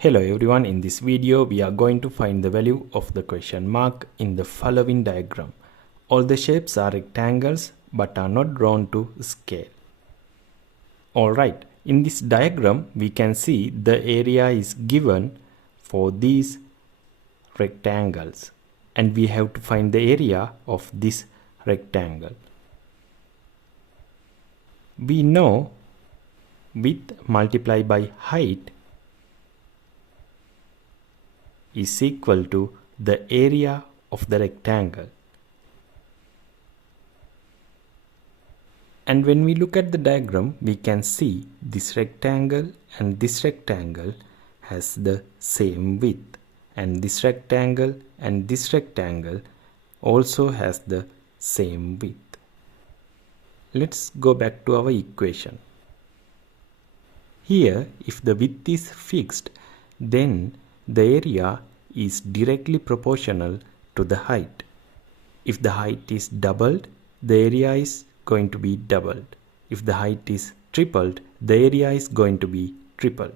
Hello everyone, in this video we are going to find the value of the question mark in the following diagram. All the shapes are rectangles but are not drawn to scale. Alright, in this diagram we can see the area is given for these rectangles and we have to find the area of this rectangle. We know width multiplied by height is equal to the area of the rectangle. And when we look at the diagram, we can see this rectangle and this rectangle has the same width, and this rectangle and this rectangle also has the same width. Let's go back to our equation. Here, if the width is fixed, then the area is directly proportional to the height. If the height is doubled, the area is going to be doubled. If the height is tripled, the area is going to be tripled.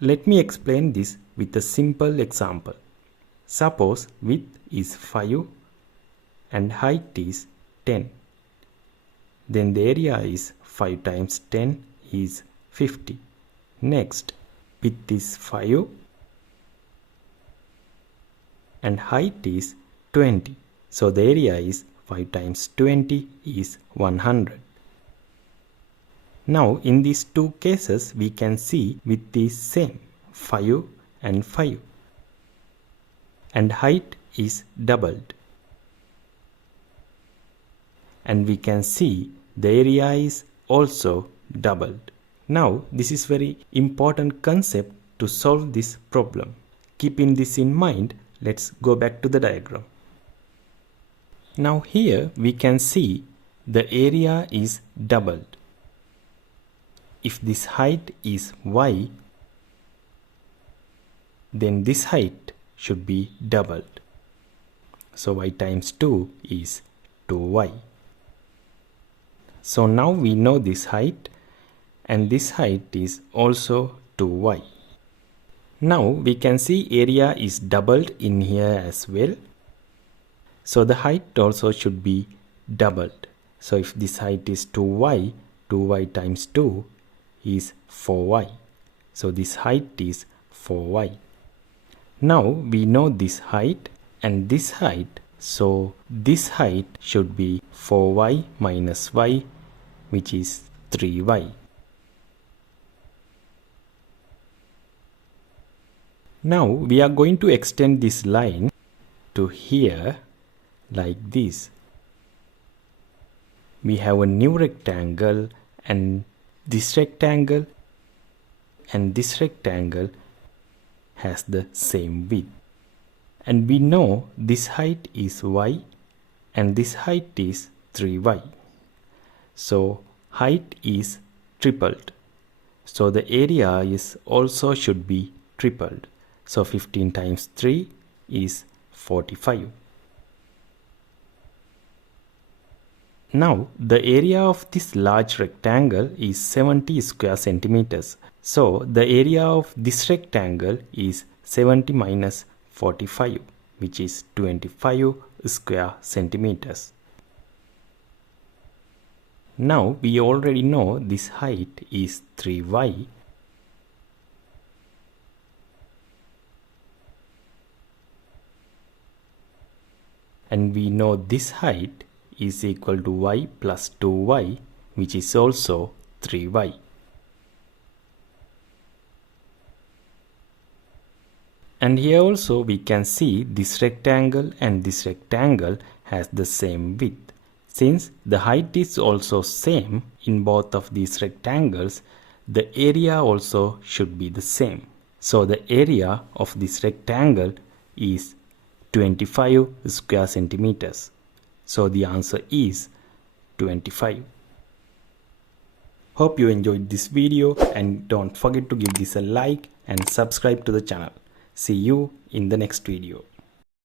Let me explain this with a simple example. Suppose width is 5 and height is 10. Then the area is 5 times 10 is 50. Next, width is 5 and height is 20. So the area is 5 times 20 is 100. Now in these two cases we can see width is same, 5 and 5. And height is doubled. And we can see the area is also doubled. Now this is very important concept to solve this problem. Keeping this in mind, let's go back to the diagram. Now here we can see the area is doubled. If this height is y, then this height should be doubled. So y times 2 is 2y. So now we know this height, and this height is also 2y. Now we can see area is doubled in here as well. So the height also should be doubled. So if this height is 2y, 2y times 2 is 4y. So this height is 4y. Now we know this height and this height. So this height should be 4y minus y, which is 3y. Now we are going to extend this line to here like this. We have a new rectangle, and this rectangle and this rectangle has the same width. And we know this height is y and this height is 3y. So height is tripled. So the area is also should be tripled. So 15 times 3 is 45. Now the area of this large rectangle is 70 square centimeters. So the area of this rectangle is 70 minus 45, which is 25 square centimeters. Now we already know this height is 3y. And we know this height is equal to y plus 2y, which is also 3y. And here also we can see this rectangle and this rectangle has the same width. Since the height is also same in both of these rectangles, the area also should be the same. So the area of this rectangle is 25 square centimeters. So the answer is 25. Hope you enjoyed this video, and don't forget to give this a like and subscribe to the channel. See you in the next video.